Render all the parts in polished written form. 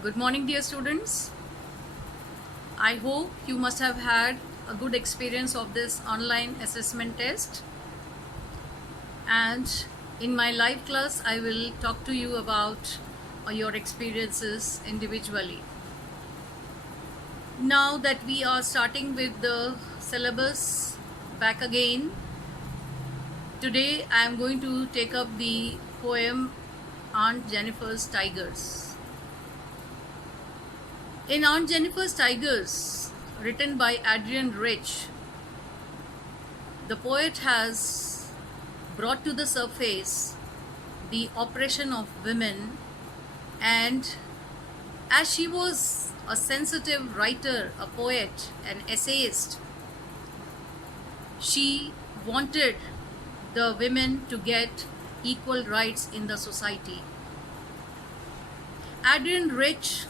Good morning, dear students. I hope you must have had a good experience of this online assessment test. And in my live class, I will talk to you about your experiences individually. Now that we are starting with the syllabus back again, today I am going to take up the poem Aunt Jennifer's Tigers. In Aunt Jennifer's Tigers, written by Adrienne Rich, the poet has brought to the surface the oppression of women, and as she was a sensitive writer, a poet, an essayist, she wanted the women to get equal rights in the society. Adrienne Rich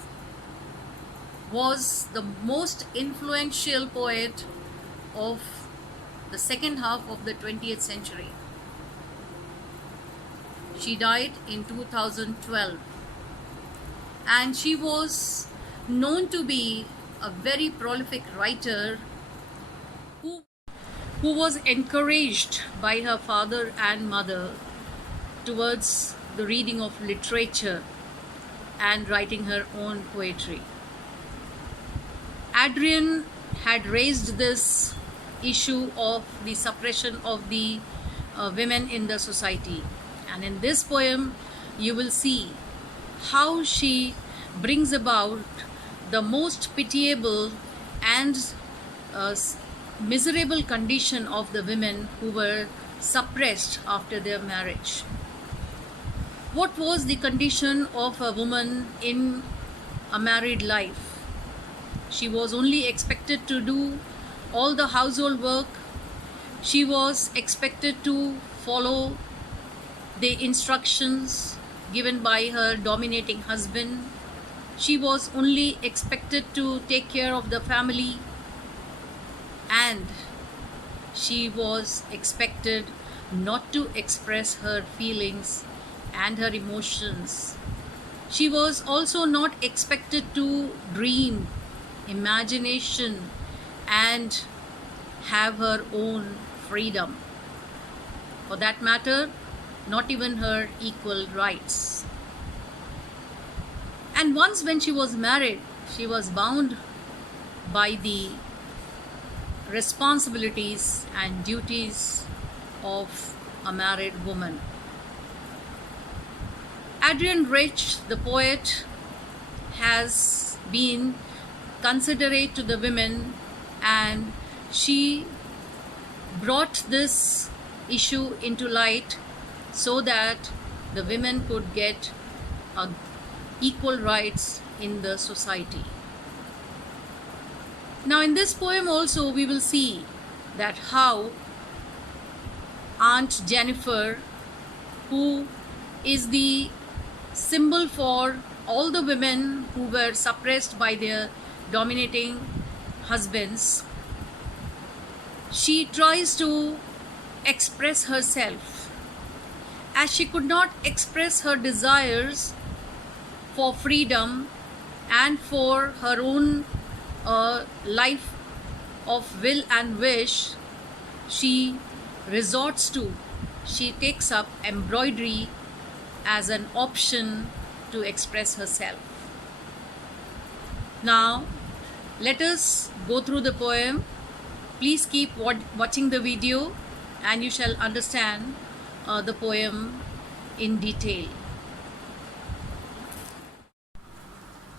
was the most influential poet of the second half of the 20th century. She died in 2012, and she was known to be a very prolific writer who was encouraged by her father and mother towards the reading of literature and writing her own poetry. Adrienne had raised this issue of the suppression of the women in the society, and in this poem you will see how she brings about the most pitiable and miserable condition of the women who were suppressed after their marriage. What was the condition of a woman in a married life? She was only expected to do all the household work. She was expected to follow the instructions given by her dominating husband. She was only expected to take care of the family, and she was expected not to express her feelings and her emotions. She was also not expected to dream, imagination, and have her own freedom. For that matter, not even her equal rights. And once when she was married, she was bound by the responsibilities and duties of a married woman. Adrienne Rich, the poet, has been considerate to the women, and she brought this issue into light so that the women could get equal rights in the society. Now in this poem also we will see that how Aunt Jennifer, who is the symbol for all the women who were suppressed by their dominating husbands, she tries to express herself. As she could not express her desires for freedom and for her own life of will and wish, she takes up embroidery as an option to express herself. Now let us go through the poem. Please keep watching the video and you shall understand the poem in detail.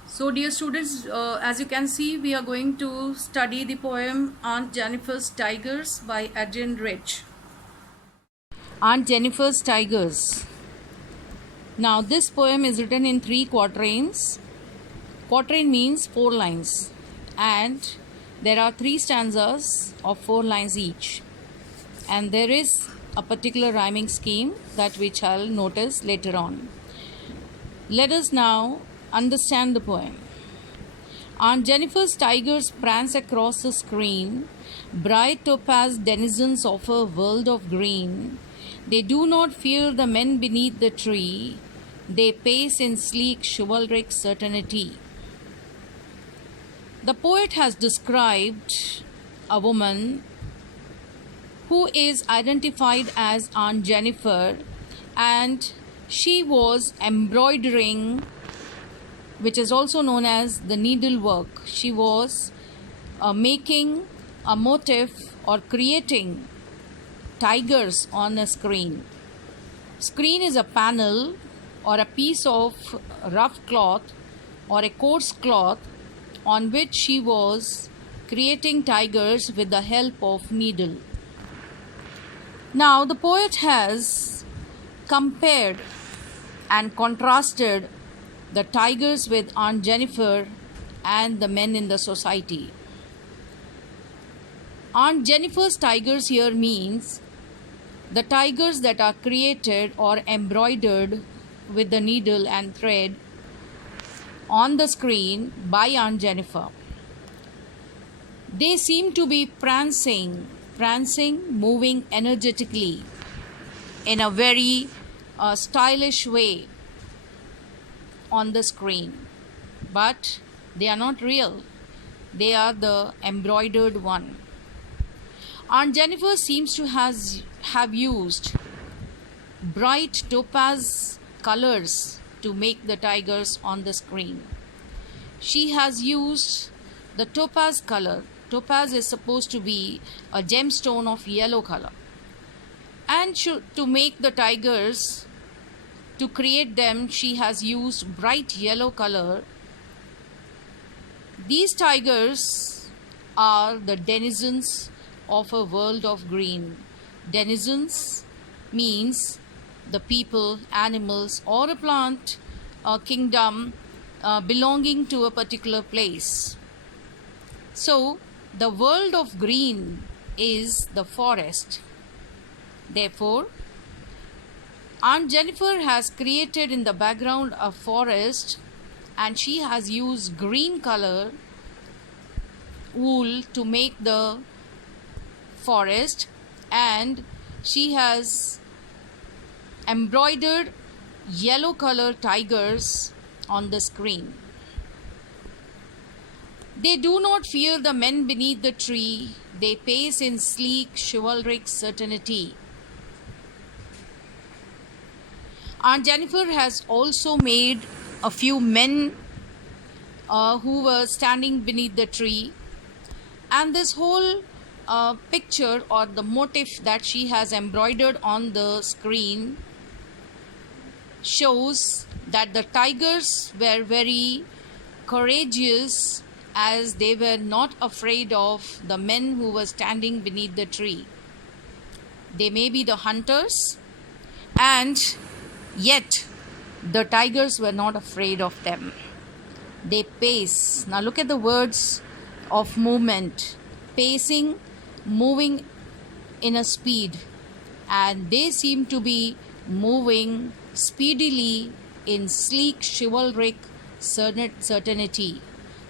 So dear students, as you can see, we are going to study the poem Aunt Jennifer's Tigers by Adrienne Rich. Aunt Jennifer's Tigers. Now this poem is written in 3 quatrains. Quatrain means 4 lines, and there are 3 stanzas of 4 lines each, and there is a particular rhyming scheme that we shall notice later on. Let us now understand the poem. Aunt Jennifer's tigers prance across the screen, bright topaz denizens of a world of green. They do not fear the men beneath the tree, they pace in sleek chivalric certainty. The poet has described a woman who is identified as Aunt Jennifer, and she was embroidering, which is also known as the needlework. She was making a motif or creating tigers on a screen. Screen is a panel or a piece of rough cloth or a coarse cloth on which she was creating tigers with the help of needle. Now the poet has compared and contrasted the tigers with Aunt Jennifer and the men in the society. Aunt Jennifer's tigers here means the tigers that are created or embroidered with the needle and thread on the screen by Aunt Jennifer. They seem to be prancing, moving energetically in a very stylish way on the screen. But they are not real. They are the embroidered one. Aunt Jennifer seems to have used bright topaz colors to make the tigers on the screen. She has used the topaz color. Topaz is supposed to be a gemstone of yellow color. And to make the tigers, to create them, she has used bright yellow color. These tigers are the denizens of a world of green. Denizens means the people, animals, or a plant kingdom belonging to a particular place. So, the world of green is the forest. Therefore, Aunt Jennifer has created in the background a forest, and she has used green color wool to make the forest, and she has embroidered yellow color tigers on the screen. They do not fear the men beneath the tree. They pace in sleek chivalric certainty. Aunt Jennifer has also made a few men who were standing beneath the tree, and this whole picture or the motif that she has embroidered on the screen shows that the tigers were very courageous, as they were not afraid of the men who were standing beneath the tree. They may be the hunters, and yet the tigers were not afraid of them. They pace. Now look at the words of movement. Pacing, moving in a speed, and they seem to be moving speedily in sleek chivalric certainty.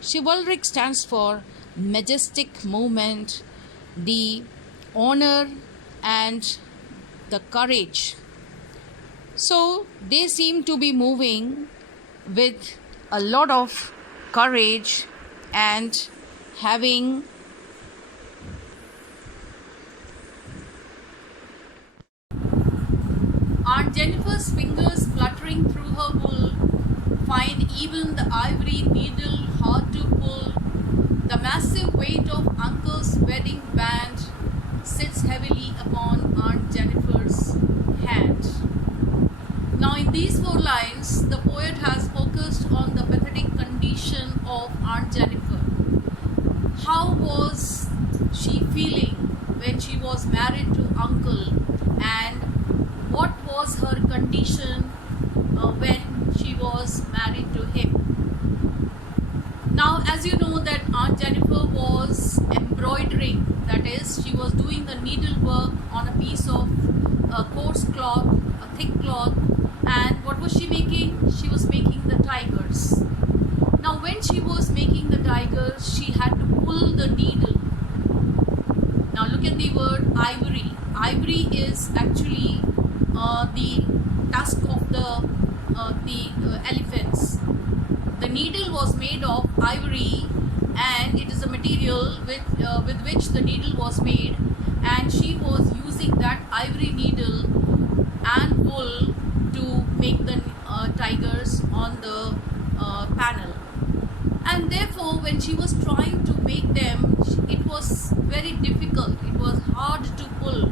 Chivalric stands for majestic movement, the honor and the courage. So they seem to be moving with a lot of courage and having Aunt Jennifer's fingers fluttering through her wool find even the ivory needle hard to pull. The massive weight of Uncle's wedding band sits heavily upon Aunt Jennifer's hand. Now in these 4 lines, the poet has focused on the pathetic condition of Aunt Jennifer. How was she feeling when she was married to Uncle, and what was her condition when she was married to him? Now, as you know that Aunt Jennifer was embroidering, that is, she was doing the needlework on a piece of coarse cloth, a thick cloth, and what was she making? She was making the tigers. Now, when she was making the tigers, she had to pull the needle. Now, look at the word ivory. Ivory is actually the tusk of the the elephants. The needle was made of ivory, and it is a material with which the needle was made, and she was using that ivory needle and wool to make the tigers on the panel. And therefore, when she was trying to make them, it was very difficult. It was hard to pull.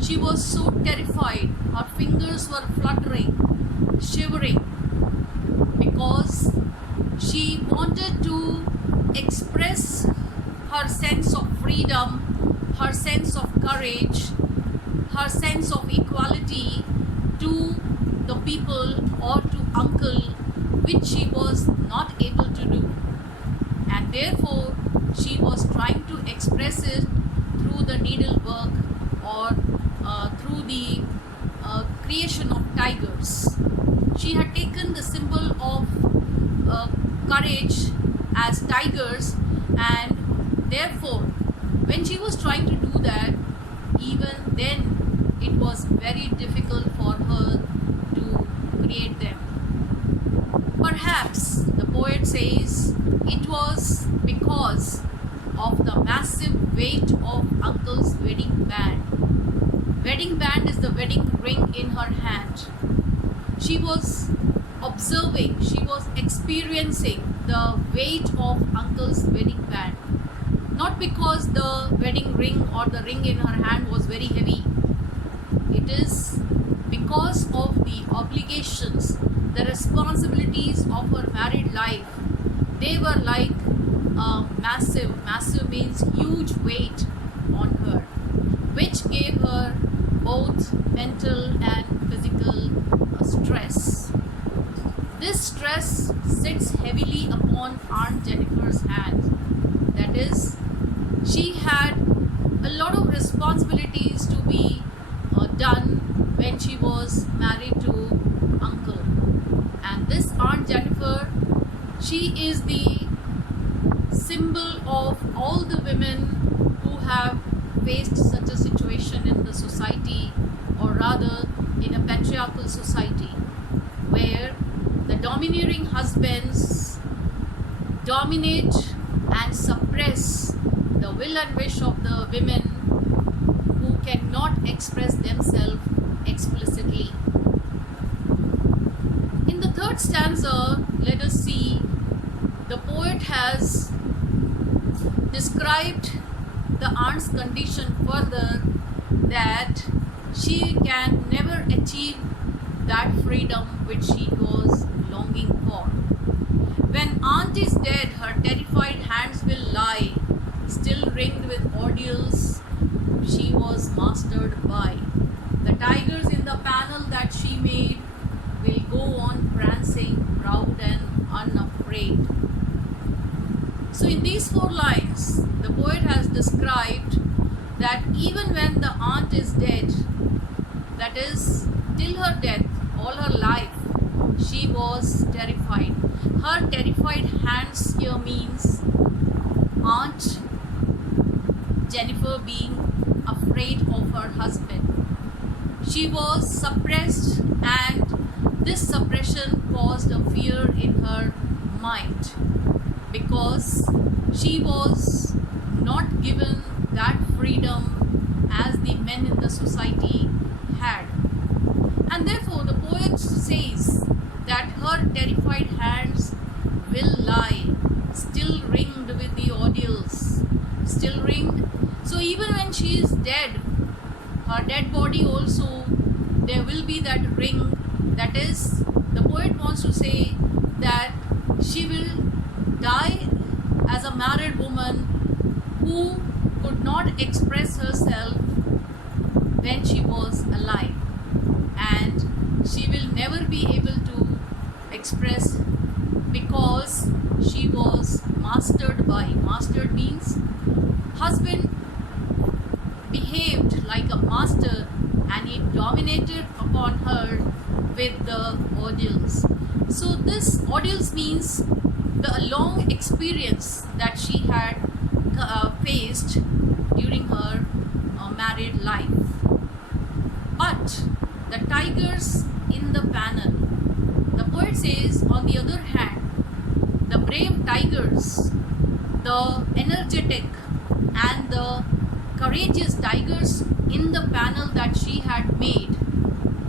She was so terrified. Her fingers were fluttering, shivering, because she wanted to express her sense of freedom, her sense of courage, her sense of equality to the people or to uncle, which she was not able to do. And therefore, she was trying to express it through the needlework or through the creation of tigers. She had taken the symbol of courage as tigers, and therefore, when she was trying to do that, even then it was very difficult for her to create them. Perhaps the poet says it was because of the massive weight of uncle's wedding band. Wedding band is the wedding ring in her hand. She was observing, she was experiencing the weight of uncle's wedding band. Not because the wedding ring or the ring in her hand was very heavy. It is because of the obligations, the responsibilities of her married life. They were like massive means huge weight on her, which gave her both mental and physical stress. This stress sits heavily upon Aunt Jennifer's hand. That is, she had a lot of responsibilities to be done when she was married to uncle. And this Aunt Jennifer, she is the symbol of all the women who have faced such a situation in the society, or rather in a patriarchal society, where the domineering husbands dominate and suppress the will and wish of the women who cannot express themselves explicitly. In the third stanza, let us see, the poet has described the aunt's condition further, that she can never achieve that freedom which she was longing for. When aunt is dead, her terrified hands will lie, still ringed with ordeals she was mastered by. The tigers in the panel that she made will go on prancing, proud and unafraid. So in these 4 lines, the poet has described that even when the aunt is dead, that is, till her death, all her life, she was terrified. Her terrified hands here means Aunt Jennifer being afraid of her husband. She was suppressed, and this suppression caused a fear in her mind, because she was not given that freedom as the men in the society had. And therefore the poet says that her terrified hands will lie, still ringed with the ordeals, still ringed. So even when she is dead, her dead body also, there will be that ring. That is, the poet wants to say that she will die as a married woman who could not express herself when she was alive, and she will never be able to express because she was mastered by. Mastered means husband behaved like a master, and he dominated upon her with the ordeals. So this ordeals means the long experience that she had faced during her married life. But the tigers in the panel, The poet says, on the other hand, the brave tigers, the energetic and the courageous tigers in the panel that she had made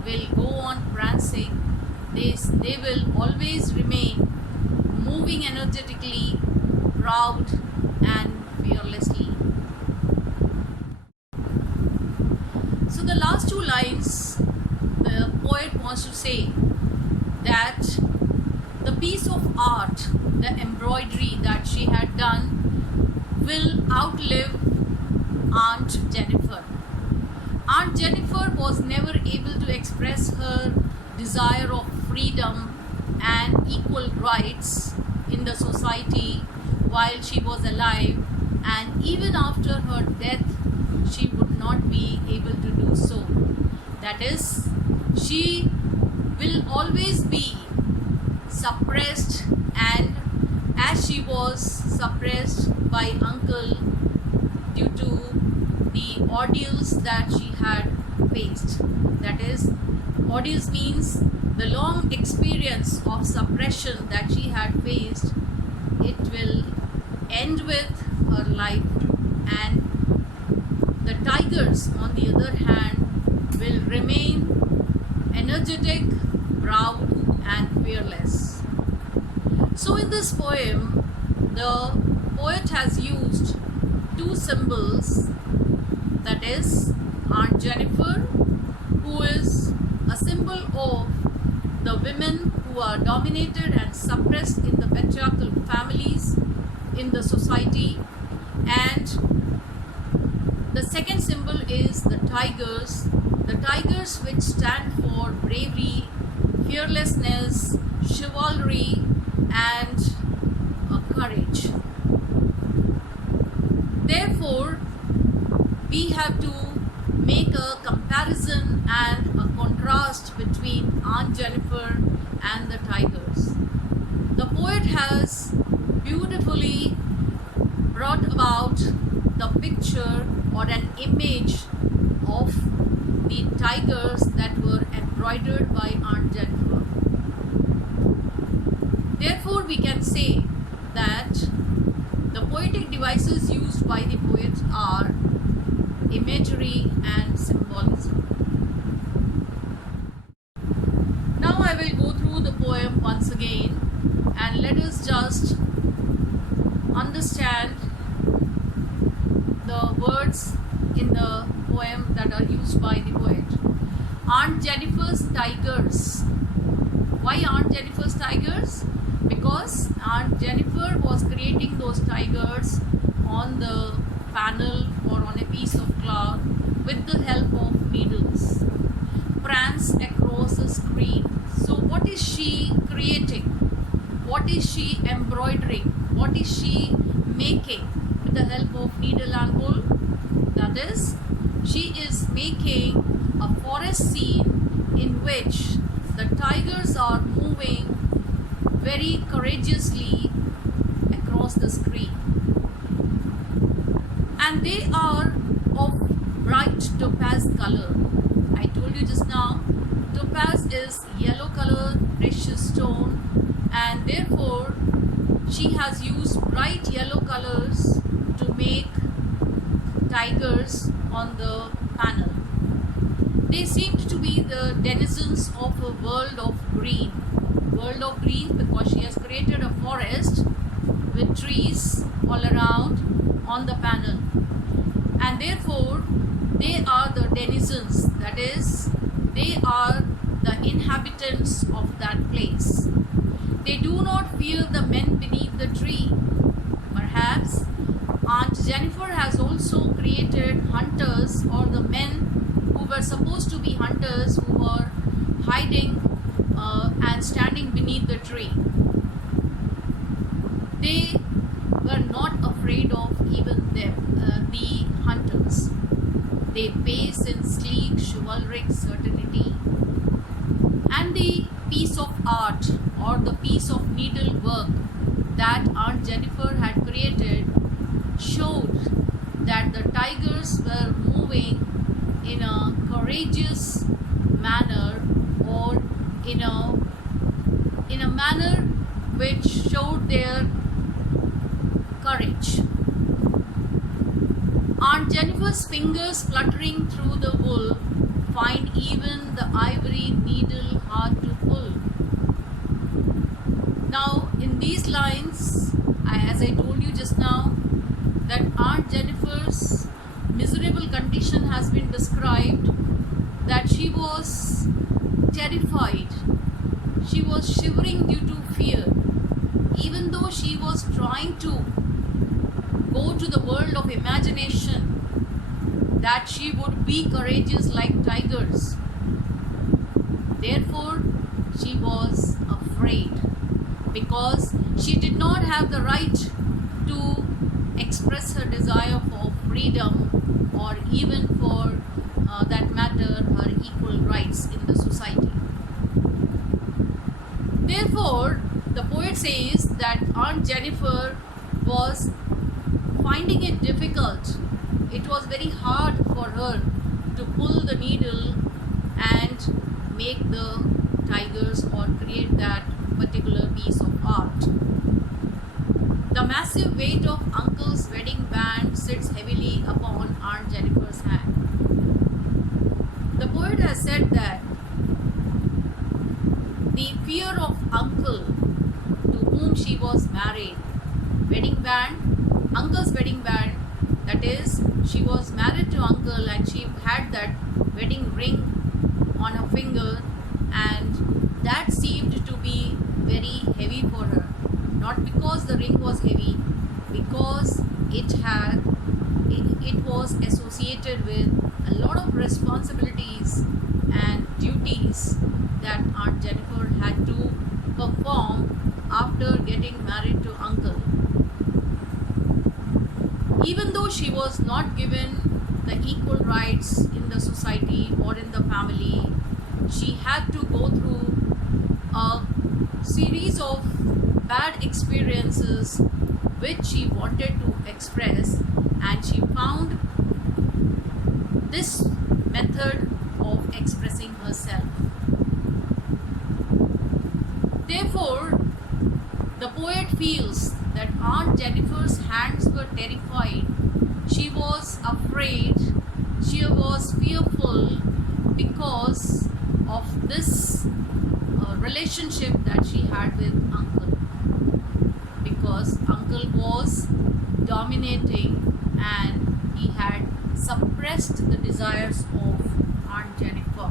will go on prancing. They will always remain moving energetically, proud and fearlessly. So the last two lines, the poet wants to say that the piece of art, the embroidery that she had done, will outlive Aunt Jennifer. Aunt Jennifer was never able to express her desire of freedom and equal rights in the society while she was alive, and even after her death she would not be able to do so. That is, she will always be suppressed, and as she was suppressed by uncle due to the ordeals that she had faced. That is, ordeals means the long experience of suppression that she had faced. It will end with her life, and the tigers, on the other hand, will remain energetic, proud and fearless. So in this poem, the poet has used two symbols, that is Aunt Jennifer, who is a symbol of the women who are dominated and suppressed in the patriarchal families in the society, and the second symbol is the tigers which stand for bravery, fearlessness, chivalry and courage. Therefore, we have to make a comparison and a contrast between Aunt Jennifer and the tigers. The poet has beautifully brought about the picture or an image of the tigers that were embroidered by Aunt Jennifer. Therefore, we can say that the poetic devices used by the poet are imagery and symbolism. Now I will go through the poem once again, and let us just understand the words in the poem that are used by the poet. Aunt Jennifer's tigers. Why Aunt Jennifer's tigers? Because Aunt Jennifer was creating those tigers on the panel or on a piece of cloth with the help of needles. Prance across a screen. So what is she creating? What is she embroidering? What is she making with the help of needle and wool? That is, she is making a forest scene in which the tigers are moving very courageously across the screen. And they are of bright topaz color. I told you just now, topaz is yellow color precious stone, and therefore she has used bright yellow colors to make tigers on the panel. They seemed to be the denizens of a world of green. World of green because she has created a forest with trees all around on the panel. And therefore, they are the denizens, that is, they are the inhabitants of that place. They do not fear the men beneath the tree. Perhaps Aunt Jennifer has also created hunters, or the men who were supposed to be hunters who were hiding and standing beneath the tree. They were not afraid of even them, the hunters. They pace in sleek, chivalric certainty. And the piece of art or the piece of needlework that Aunt Jennifer had created showed that the tigers were moving in a courageous manner or in a in a manner which showed their courage. Aunt Jennifer's fingers fluttering through the wool find even the ivory needle hard to pull. Now, in these lines, as I told you just now, that Aunt Jennifer's miserable condition has been described, that she was terrified. She was shivering due to fear. Even though she was trying to go to the world of imagination, that she would be courageous like tigers. Therefore, she was afraid because she did not have the right to express her desire for freedom or even for that matter her equal rights in the society. Therefore, the poet says that Aunt Jennifer was finding it difficult. It was very hard for her to pull the needle and make the tigers or create that particular piece of art. The massive weight of Uncle's wedding band sits heavily upon Aunt Jennifer's hand. The poet has said that the fear of Uncle to whom she was married, Uncle's wedding band, that is, she was married to Uncle and she had that wedding ring on her finger, and that seemed to be very heavy for her. Not because the ring was heavy, because it was associated with a lot of responsibilities and duties that Aunt Jennifer had to perform after getting married to Uncle. Even though she was not given the equal rights in the society or in the family, she had to go through a series of bad experiences which she wanted to express, and she found this method of expressing herself. Therefore, the poet feels that Aunt Jennifer's hands were terrified. She was afraid. She was fearful because of this relationship that she had with Uncle. Because Uncle was dominating and he had suppressed the desires of Aunt Jennifer.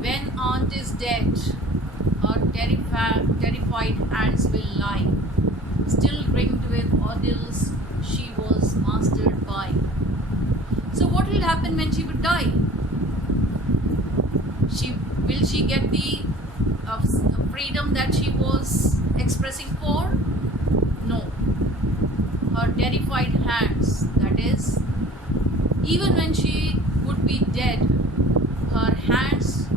When Aunt is dead, her terrified hands will lie, still ringed with ordeals she was mastered by. So what will happen when she would die? Will she get the freedom that she was expressing for? No. Her terrified hands, that is, even when she would be dead, her hands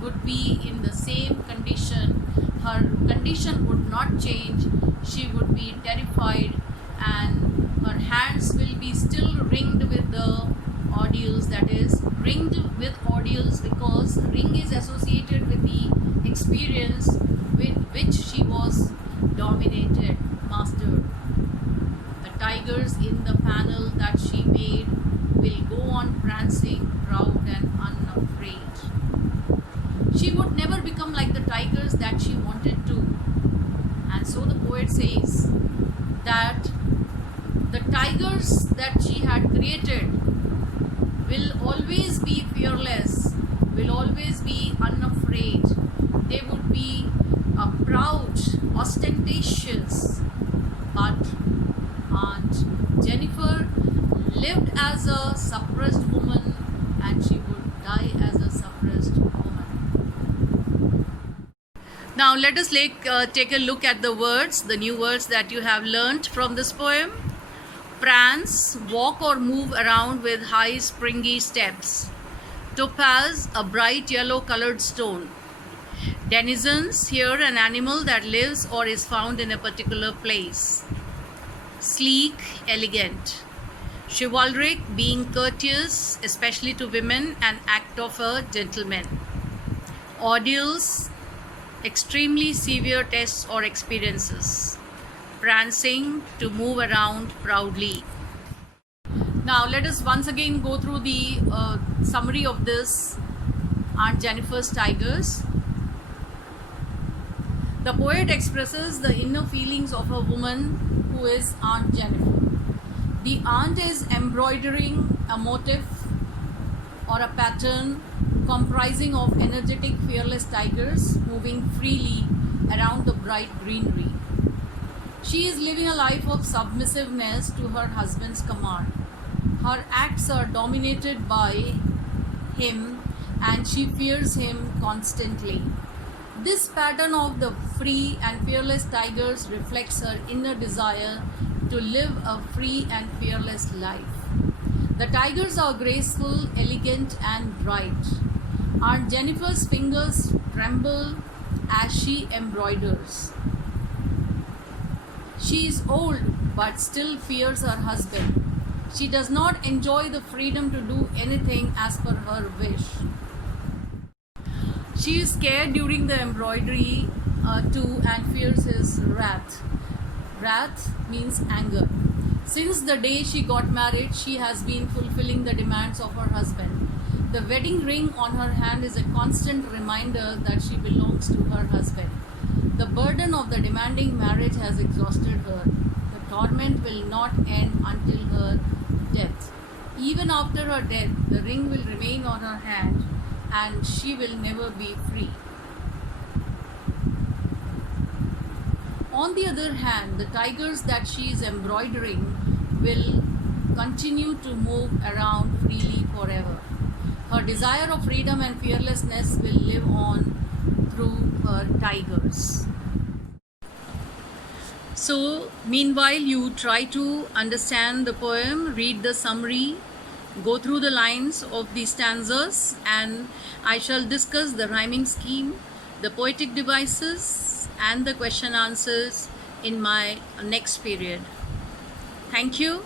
would be in the same condition. Her condition would not change. She would be terrified and her hands will be still ringed with the ordeals, that is, ringed with ordeals because ring is associated with the experience with which she was dominated, mastered. The tigers in the panel that she made will go on prancing, proud and unafraid. She would never become like the tigers that she wanted to. And so the poet says that the tigers that she had created will always be fearless, will always be unafraid. They would be proud, ostentatious. But Aunt Jennifer lived as a suppressed woman and she would die as a suppressed woman. Now let us take a look at the words, the new words that you have learnt from this poem. Prance, walk or move around with high springy steps. Topaz, a bright yellow colored stone. Denizens, here an animal that lives or is found in a particular place. Sleek, elegant. Chivalric, being courteous, especially to women, an act of a gentleman. Ordeals, extremely severe tests or experiences. Prancing, to move around proudly. Now, let us once again go through the summary of this Aunt Jennifer's Tigers. The poet expresses the inner feelings of a woman who is Aunt Jennifer. The aunt is embroidering a motif or a pattern comprising of energetic, fearless tigers moving freely around the bright greenery. She is living a life of submissiveness to her husband's command. Her acts are dominated by him and she fears him constantly. This pattern of the free and fearless tigers reflects her inner desire to live a free and fearless life. The tigers are graceful, elegant, and bright. Aunt Jennifer's fingers tremble as she embroiders. She is old but still fears her husband. She does not enjoy the freedom to do anything as per her wish. She is scared during the embroidery too and fears his wrath. Wrath means anger. Since the day she got married, she has been fulfilling the demands of her husband. The wedding ring on her hand is a constant reminder that she belongs to her husband. The burden of the demanding marriage has exhausted her. The torment will not end until her death. Even after her death, the ring will remain on her hand and she will never be free. On the other hand, the tigers that she is embroidering will continue to move around freely forever. Her desire of freedom and fearlessness will live on through her tigers. So, meanwhile, you try to understand the poem, read the summary, go through the lines of the stanzas, and I shall discuss the rhyming scheme, the poetic devices, and the question answers in my next period. Thank you.